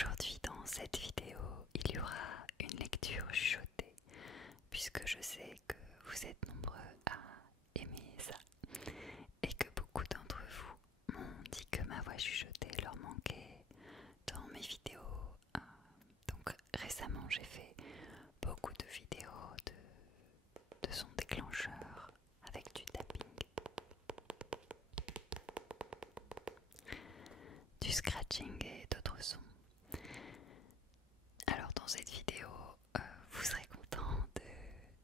Aujourd'hui, dans cette vidéo, il y aura une lecture chuchotée, puisque je sais que vous êtes nombreux à aimer ça, et que beaucoup d'entre vous m'ont dit que ma voix chuchotée leur manquait dans mes vidéos. Donc récemment, j'ai fait beaucoup de vidéos de sons déclencheurs avec du tapping, du scratching et d'autres sons. Alors dans cette vidéo, vous serez content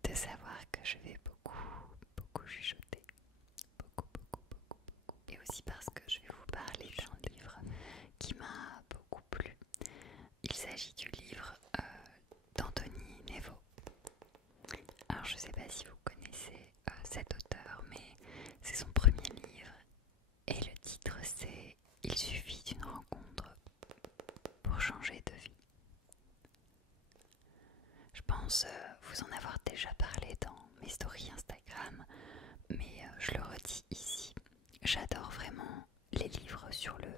de savoir que je vais beaucoup chuchoter. Beaucoup. Et aussi parce que je vais vous parler d'un livre qui m'a beaucoup plu. Il s'agit du livre d'Anthony Nevo. Alors je ne sais pas si vous connaissez cet auteur, mais c'est son premier livre. Et le titre c'est Il suffit d'une rencontre pour changer de vie. Je pense vous en avoir déjà parlé dans mes stories Instagram, mais je le redis ici. J'adore vraiment les livres sur le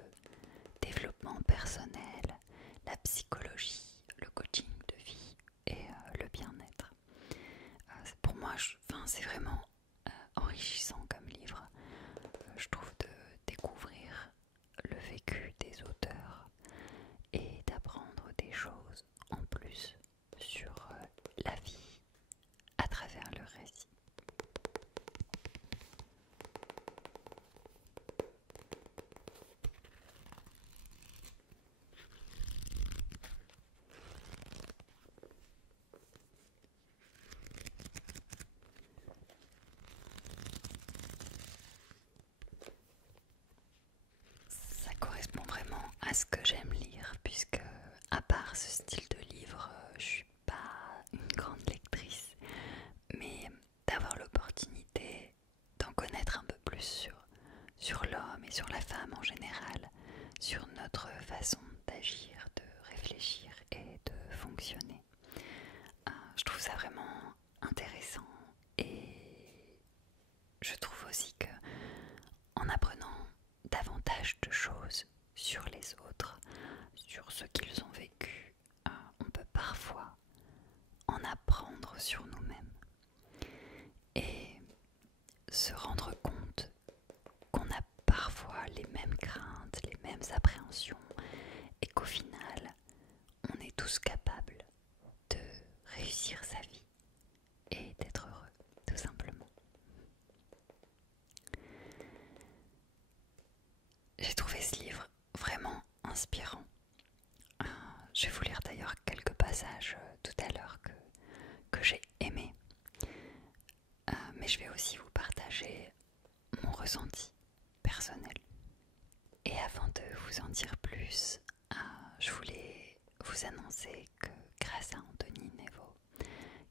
développement personnel, la psychologie, le coaching de vie et le bien-être. Pour moi, c'est vraiment enrichissant comme livre. Je trouve de découvrir le vécu des auteurs et d'apprendre des choses en plus sur la vie à travers le récit. Ça correspond vraiment à ce que j'aime lire, puisque à part ce style de livre, je suis pas une grande lectrice, mais d'avoir l'opportunité d'en connaître un peu plus sur l'homme et sur la femme en général, sur notre façon d'agir, de réfléchir et de fonctionner. Je trouve ça vraiment intéressant et je trouve aussi que en apprenant davantage de choses sur les autres, sur ce qu'ils ont vécu, on peut parfois en apprendre sur nous-mêmes et se rendre compte qu'on a parfois les mêmes craintes, les mêmes appréhensions et qu'au final, on est tous capables de réussir sa vie et d'être heureux, tout simplement. J'ai trouvé ce livre vraiment inspirant. Je vais vous lire d'ailleurs quelques passages tout à l'heure que j'ai aimés. Mais je vais aussi vous partager mon ressenti personnel. Et avant de vous en dire plus, je voulais vous annoncer que grâce à Anthony Nevo,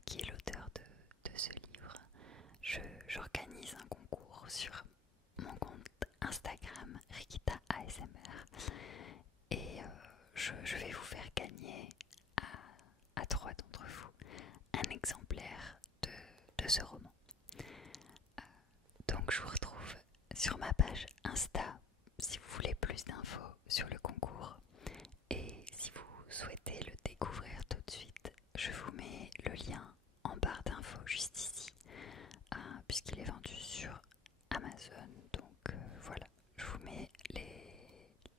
qui est l'auteur de ce livre, j'organise un concours sur mon compte Instagram Rikita ASMR et je vais vous faire gagner à 3 d'entre vous un exemplaire de ce roman. Donc je vous retrouve sur ma page Insta si vous voulez plus d'infos sur le concours, et si vous souhaitez le découvrir tout de suite, je vous mets le lien en barre d'infos juste ici, puisqu'il est vendu sur Amazon. Donc voilà, je vous mets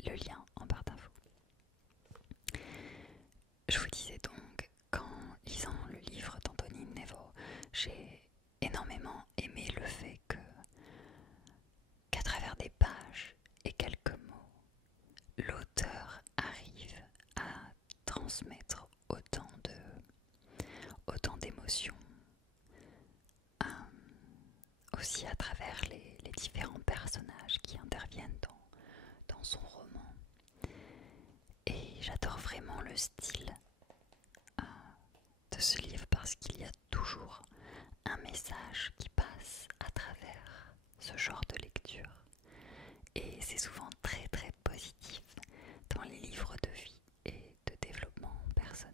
le lien en barre d'infos. Je vous disais donc qu'en lisant le livre d'Anthony Nevo, j'ai énormément aimé le fait qu'à travers des pages et quelques mots, l'auteur arrive à transmettre autant d'émotions, aussi à travers les différents personnages qui interviennent dans son roman. Et j'adore vraiment le style de ce livre parce qu'il y a toujours un message qui passe à travers ce genre de lecture. Et c'est souvent très positif dans les livres de vie et de développement personnel.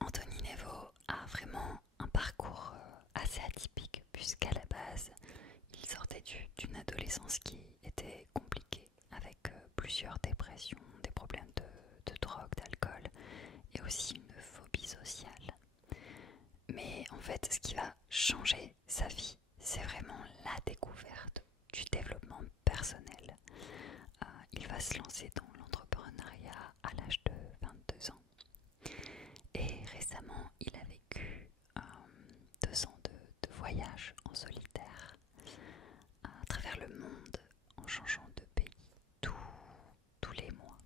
Anthony Nevo a vraiment un parcours assez atypique, puisqu'à la base base, il sortait d'une adolescence qui était compliquée, avec plusieurs dépressions, des problèmes de drogue, d'alcool, et aussi une phobie sociale. Mais en fait, ce qui va changer sa vie, c'est vraiment la découverte du développement personnel. Il va se lancer dans l'entrepreneuriat à l'âge de 22 ans. Et récemment, il a vécu 2 ans de voyage en solitaire à travers le monde, en changeant de pays tous les mois.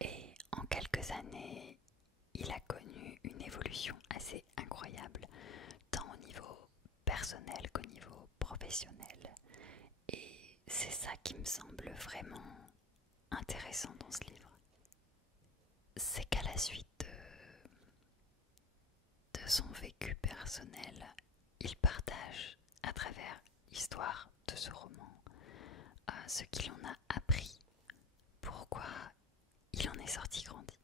Et en quelques années, il a connu une évolution assez incroyable, tant au niveau personnel qu'au niveau professionnel. Et c'est ça qui me semble vraiment intéressant dans ce livre. C'est qu'à la suite de son vécu personnel, il partage à travers l'histoire de ce roman ce qu'il en a appris, pourquoi il en est sorti grandi.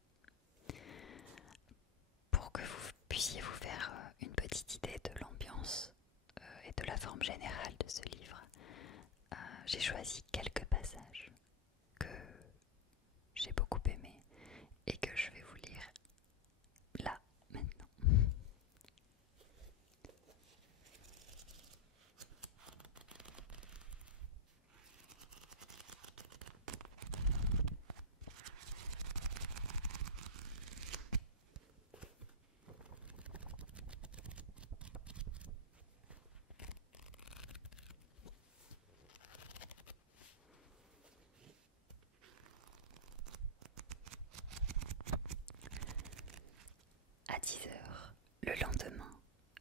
Pour que vous puissiez vous faire une petite idée de l'ambiance et de la forme générale de ce livre, j'ai choisi quelques passages que j'ai beaucoup aimés et que je vais vous lire là, maintenant. À 10 h, le lendemain,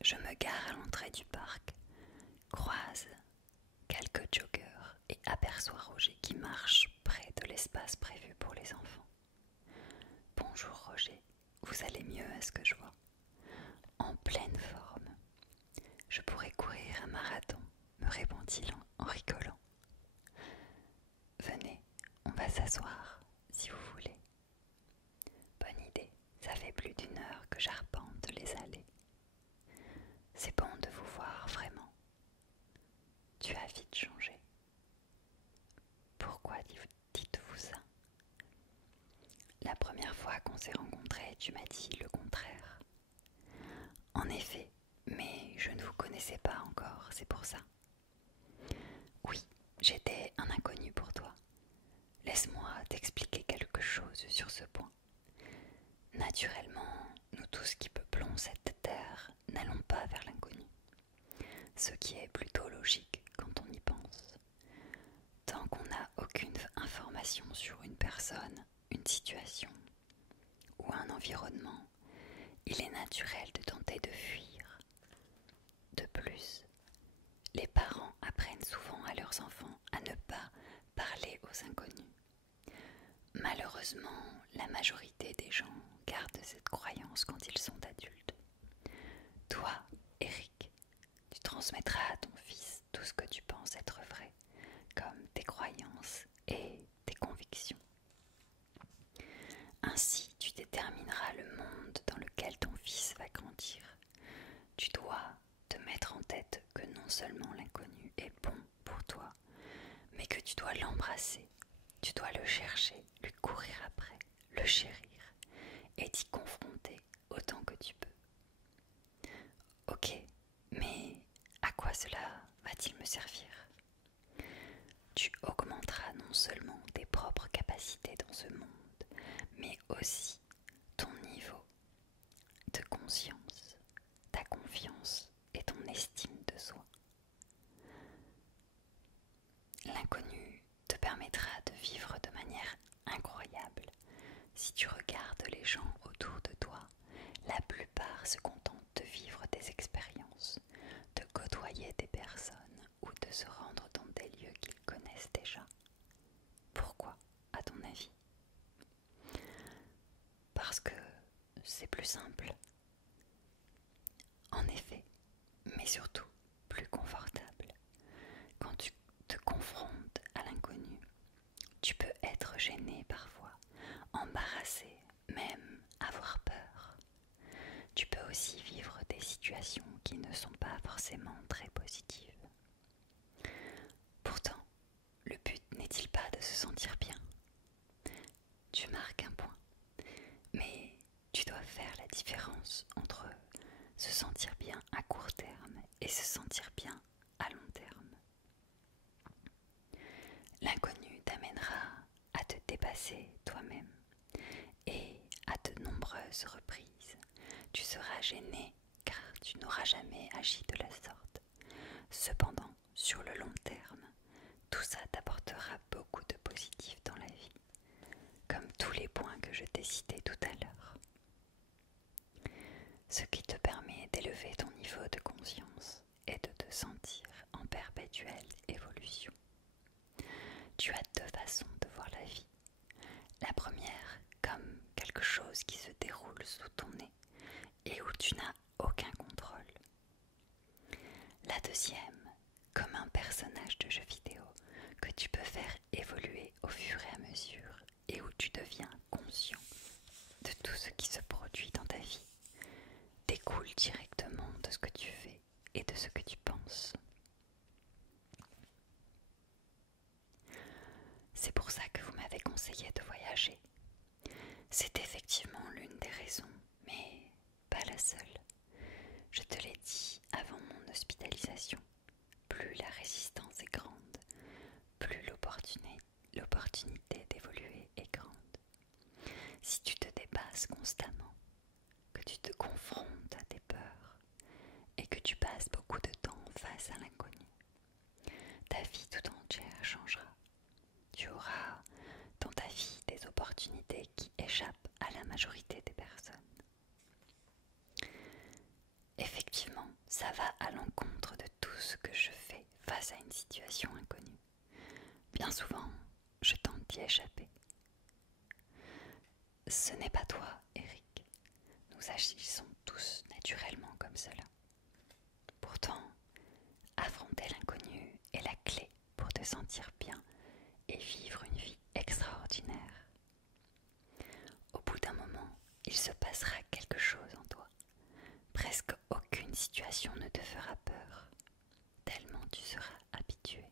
je me gare à l'entrée du parc, croise quelques joggeurs et aperçois Roger qui marche près de l'espace prévu pour les enfants. « Bonjour Roger, vous allez mieux à ce que je vois. » En pleine forme. « Je pourrais courir un marathon, me répond-il en rigolant. « Venez, on va s'asseoir, si vous voulez. » Bonne idée, ça fait plus d'1 heure que j'arpente les allées. C'est bon de vous voir, vraiment. Tu as vite changé. Pourquoi dites-vous ça? La première fois qu'on s'est rencontrés, tu m'as dit le contraire. En effet, mais je ne vous connaissais pas encore, c'est pour ça. Oui, j'étais un inconnu pour toi. Laisse-moi t'expliquer quelque chose sur ce point. Naturellement, nous tous qui peuplons cette terre n'allons pas vers l'inconnu, ce qui est plutôt logique quand on y pense. Tant qu'on n'a aucune information sur une personne, une situation ou un environnement, il est naturel de tenter de fuir. De plus, les parents apprennent souvent à leurs enfants à ne pas parler aux inconnus. Malheureusement, la majorité des gens gardent cette croyance quand ils sont adultes. Toi, Eric, tu transmettras à ton fils tout ce que tu penses être vrai, comme tes croyances et tes convictions. Ainsi, tu détermineras le monde dans lequel ton fils va grandir. Tu dois te mettre en tête que non seulement l'inconnu est bon pour toi, mais que tu dois l'embrasser, tu dois le chercher, lui courir après, le chérir et t'y confronter autant que tu peux. Ok, mais à quoi cela va-t-il me servir? Tu augmenteras non seulement tes propres capacités dans ce monde, mais aussi ton niveau de conscience, ta confiance et ton estime de soi. L'inconnu te permettra de vivre de manière incroyable. Si tu regardes les gens autour de toi, la plupart se contentent de vivre des expériences, de côtoyer des personnes ou de se rendre dans des lieux qu'ils connaissent déjà. Pourquoi, à ton avis? Parce que c'est plus simple. En effet, mais surtout plus confortable. Quand tu te confrontes à l'inconnu, tu peux être gêné parfois, embarrassé, même avoir peur. Tu peux aussi vivre des situations qui ne sont pas forcément très positives. L'inconnu t'amènera à te dépasser toi-même et à de nombreuses reprises, tu seras gêné car tu n'auras jamais agi de la sorte. Cependant, sur le long terme, tout ça t'apportera beaucoup de positif dans la vie, comme tous les points que je t'ai cités tout à l'heure. Ce qui te permet d'élever ton niveau de conscience et de te sentir en perpétuelle évolution. Tu as deux façons de voir la vie. La première, comme quelque chose qui se déroule sous ton nez et où tu n'as aucun contrôle. La deuxième, comme un personnage de jeu vidéo que tu peux faire évoluer au fur et à mesure et où tu deviens conscient de tout ce qui se produit dans ta vie, découle directement de ce que tu fais et de ce que tu penses. C'est pour ça que vous m'avez conseillé de voyager. C'est effectivement l'une des raisons, mais pas la seule. Je te l'ai dit avant mon hospitalisation, plus la résistance est grande, plus l'opportunité d'évoluer est grande. Si tu te dépasses constamment, que tu te confrontes à tes peurs et que tu passes beaucoup de temps face à l'inconnu, ta vie tout entière changera. Tu auras dans ta vie des opportunités qui échappent à la majorité des personnes. Effectivement, ça va à l'encontre de tout ce que je fais face à une situation inconnue. Bien souvent, je tente d'y échapper. Ce n'est pas toi, Eric. Nous agissons tous naturellement comme cela. Pourtant, affronter l'inconnu est la clé pour te sentir bien et vivre une vie extraordinaire. Au bout d'un moment, il se passera quelque chose en toi. Presque aucune situation ne te fera peur, tellement tu seras habitué.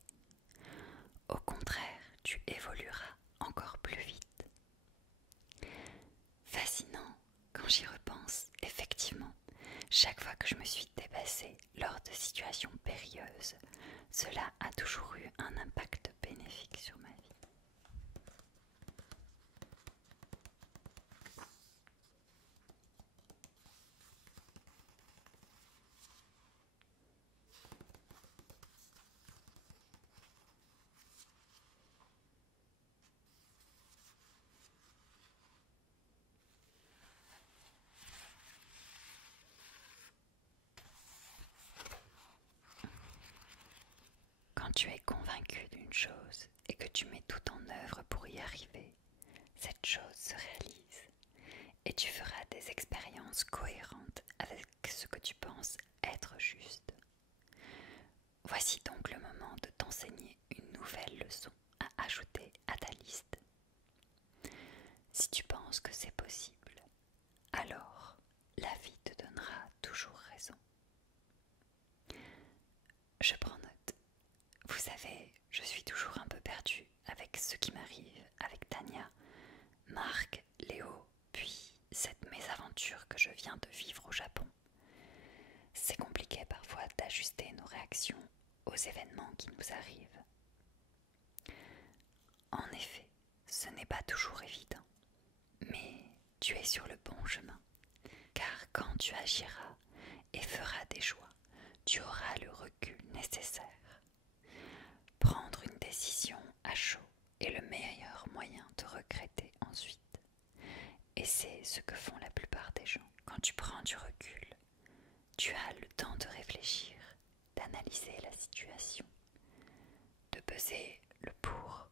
Au contraire, tu évolueras encore plus vite. Fascinant, quand j'y repense, effectivement, chaque fois que je me suis dépassée lors de situations périlleuses, cela a toujours eu un impact bénéfique sur ma vie. Quand tu es convaincu d'une chose et que tu mets tout en œuvre pour y arriver, cette chose se réalise et tu feras des expériences cohérentes avec ce que tu penses être juste. Voici donc le moment de t'enseigner une nouvelle leçon à ajouter à ta liste. Si tu penses que c'est possible, alors la vie te donnera toujours raison. Je prends note. Vous savez, je suis toujours un peu perdue avec ce qui m'arrive avec Tania, Marc, Léo, puis cette mésaventure que je viens de vivre au Japon. C'est compliqué parfois d'ajuster nos réactions aux événements qui nous arrivent. En effet, ce n'est pas toujours évident, mais tu es sur le bon chemin, car quand tu agiras et feras des choix, tu auras le recul nécessaire. Prendre une décision à chaud est le meilleur moyen de regretter ensuite. Et c'est ce que font la plupart des gens. Quand tu prends du recul, tu as le temps de réfléchir, d'analyser la situation, de peser le pour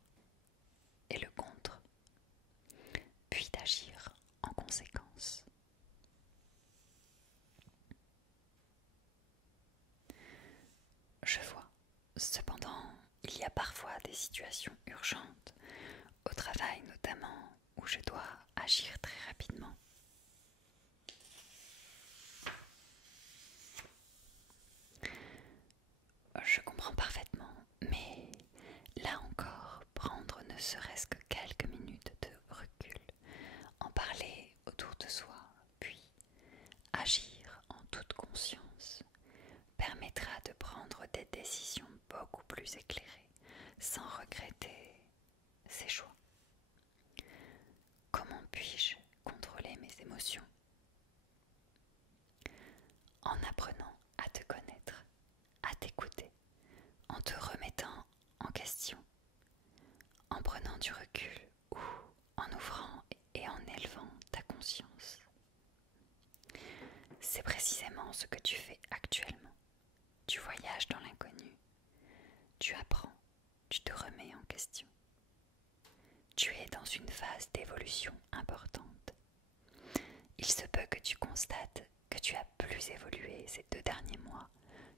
et le contre, puis d'agir en conséquence. Je vois. Cependant, il y a parfois des situations urgentes, au travail notamment, où je dois agir très rapidement. Je comprends parfaitement, mais là encore, prendre ne serait-ce que quelques minutes de recul, en parler autour de soi, puis agir en toute conscience, permettra de prendre des décisions beaucoup plus éclairées, sans regretter du recul ou en ouvrant et en élevant ta conscience. C'est précisément ce que tu fais actuellement. Tu voyages dans l'inconnu, tu apprends, tu te remets en question. Tu es dans une phase d'évolution importante. Il se peut que tu constates que tu as plus évolué ces 2 derniers mois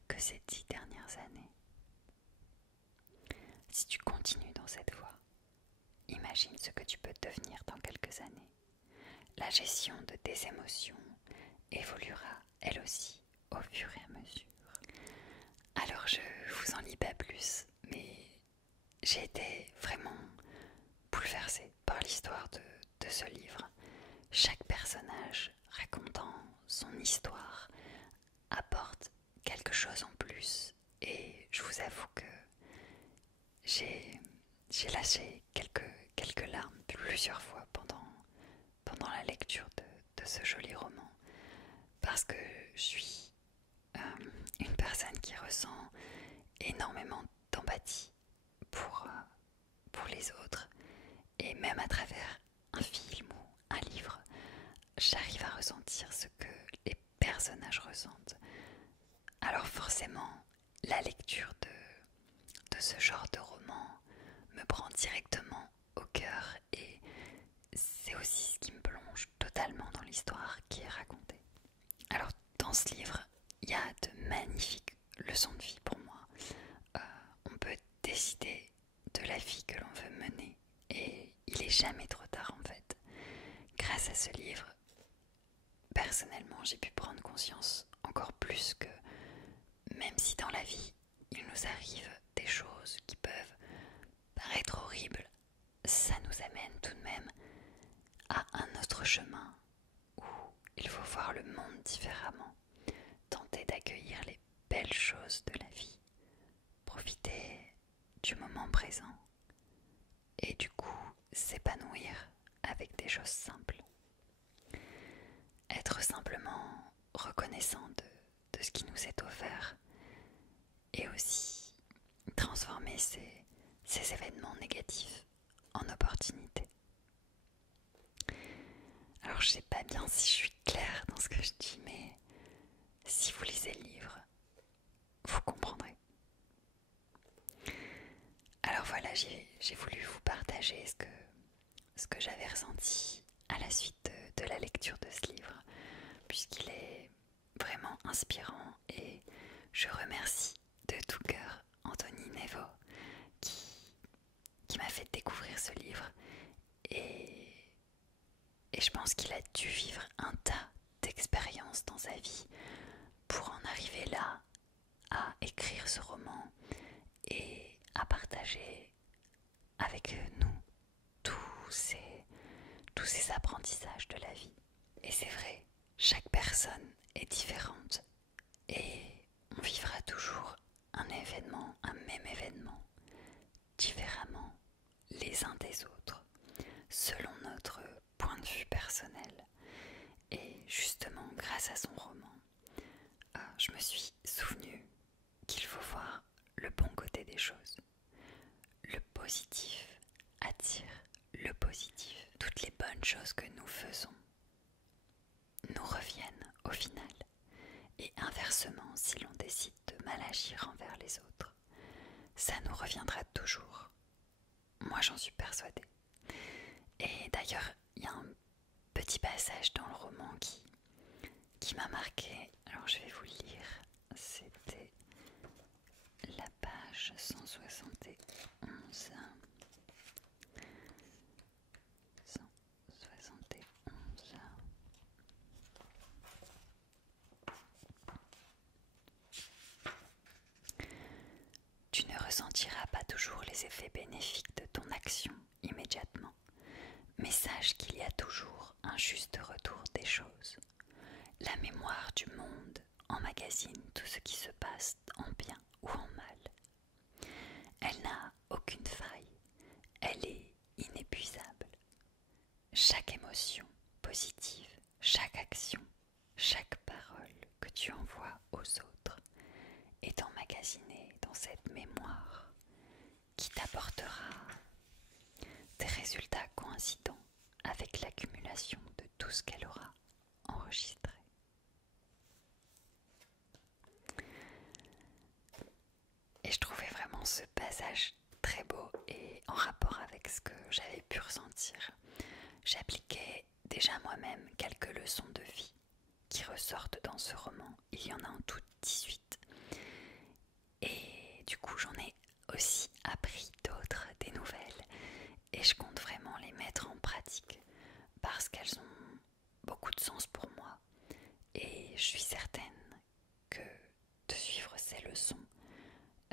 que ces 10 dernières années. Si tu continues dans cette voie, imagine ce que tu peux devenir dans quelques années. La gestion de tes émotions évoluera elle aussi au fur et à mesure. Alors je vous en dis pas plus, mais j'ai été vraiment bouleversée par l'histoire de ce livre. Chaque personnage racontant son histoire apporte quelque chose en plus et je vous avoue que j'ai lâché quelques larmes plusieurs fois pendant la lecture de ce joli roman parce que je suis une personne qui ressent énormément d'empathie pour les autres et même à travers un film ou un livre, j'arrive à ressentir ce que les personnages ressentent. Alors forcément, la lecture de ce genre de roman me prend directement au cœur et c'est aussi ce qui me plonge totalement dans l'histoire qui est racontée. Alors dans ce livre, il y a de magnifiques leçons de vie pour moi. On peut décider de la vie que l'on veut mener et il est jamais trop tard en fait. Grâce à ce livre, personnellement, j'ai pu prendre conscience encore plus que même si dans la vie, il nous arrive des choses qui peuvent paraître horribles, ça nous amène tout de même à un autre chemin où il faut voir le monde différemment, tenter d'accueillir les belles choses de la vie, profiter du moment présent et du coup s'épanouir avec des choses simples. Être simplement reconnaissant de ce qui nous est offert et aussi transformer ces événements négatifs en opportunités. Alors je sais pas bien si je suis claire dans ce que je dis, mais si vous lisez le livre, vous comprendrez. Alors voilà, j'ai voulu vous partager ce que j'avais ressenti à la suite de la lecture de ce livre, puisqu'il est vraiment inspirant et je remercie de tout cœur Anthony Nevo qui m'a fait découvrir ce livre et je pense qu'il a dû vivre un tas d'expériences dans sa vie pour en arriver là à écrire ce roman et à partager avec nous tous ces apprentissages de la vie. Et c'est vrai, chaque personne est différente et on vivra toujours un événement, un même événement, différemment les uns des autres, selon notre point de vue personnel. Et justement, grâce à son roman, je me suis souvenu qu'il faut voir le bon côté des choses. Le positif attire le positif. Toutes les bonnes choses que nous faisons nous reviennent au final. Et inversement, si l'on décide de mal agir envers les autres, ça nous reviendra toujours. Moi, j'en suis persuadée. Et d'ailleurs, il y a un petit passage dans le roman qui m'a marqué. Alors, je vais vous le lire. C'était la page 171. 171. Tu ne ressentiras pas toujours les effets bénéfiques de ton action immédiatement, mais sache qu'il y a toujours un juste retour des choses. La mémoire du monde emmagasine tout ce qui se passe en bien ou en mal. Elle n'a aucune faille, elle est inépuisable. Chaque émotion positive, chaque action, chaque parole que tu envoies aux autres est emmagasinée dans cette mémoire qui t'apportera de résultats coïncident avec l'accumulation de tout ce qu'elle aura enregistré. Et je trouvais vraiment ce passage très beau et en rapport avec ce que j'avais pu ressentir. J'appliquais déjà moi-même quelques leçons de vie qui ressortent dans ce roman. Il y en a en tout 18. Et du coup, j'en ai aussi appris d'autres, des nouvelles. Et je compte vraiment les mettre en pratique parce qu'elles ont beaucoup de sens pour moi. Et je suis certaine que de suivre ces leçons,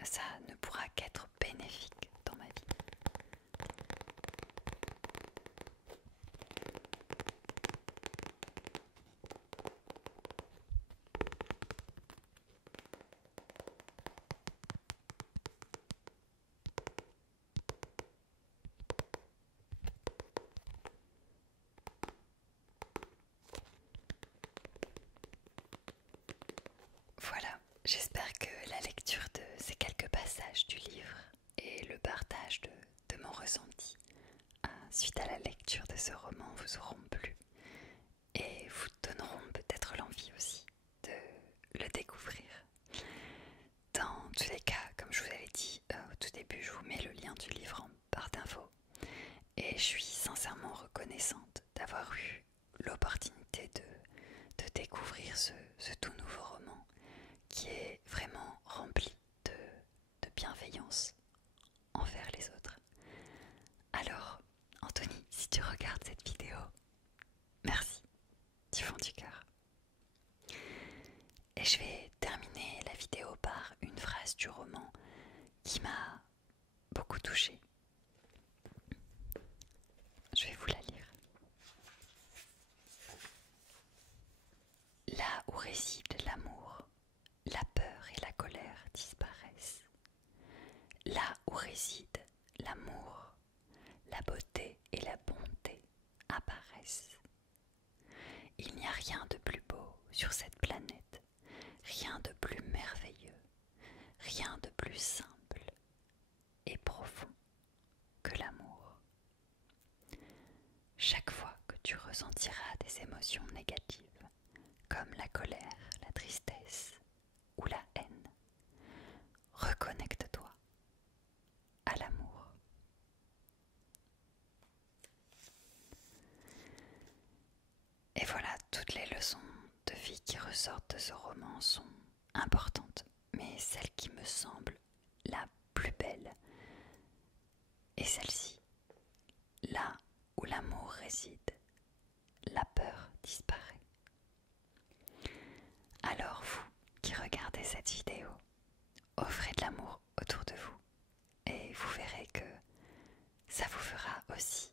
ça ne pourra qu'être bénéfique dans ma vie. Voilà, j'espère que la lecture de ces quelques passages du livre et le partage de mon ressenti suite à la lecture de ce roman vous auront plu et vous donneront peut-être l'envie aussi de le découvrir. Dans tous les cas, comme je vous avais dit au tout début, je vous mets le lien du livre en barre d'infos et je suis sincèrement reconnaissante d'avoir eu l'opportunité de découvrir ce tout nouveau roman qui est vraiment rempli de bienveillance envers les autres. Alors, Anthony, si tu regardes cette vidéo, merci du fond du cœur. Et je vais terminer la vidéo par une phrase du roman qui m'a beaucoup touchée. Je vais vous la lire. Là où réside l'amour, la peur et la colère disparaissent. Là où réside l'amour, la beauté et la bonté apparaissent. Il n'y a rien de plus beau sur cette planète, rien de plus merveilleux, rien de plus simple et profond que l'amour. Chaque fois que tu ressentiras des émotions négatives, comme la colère, la tristesse ou la haine, reconnecte-toi à l'amour. Et voilà, toutes les leçons de vie qui ressortent de ce roman sont importantes, mais celle qui me semble la plus belle est celle-ci. Là où l'amour réside, la peur disparaît. Alors vous qui regardez cette vidéo, offrez de l'amour autour de vous et vous verrez que ça vous fera aussi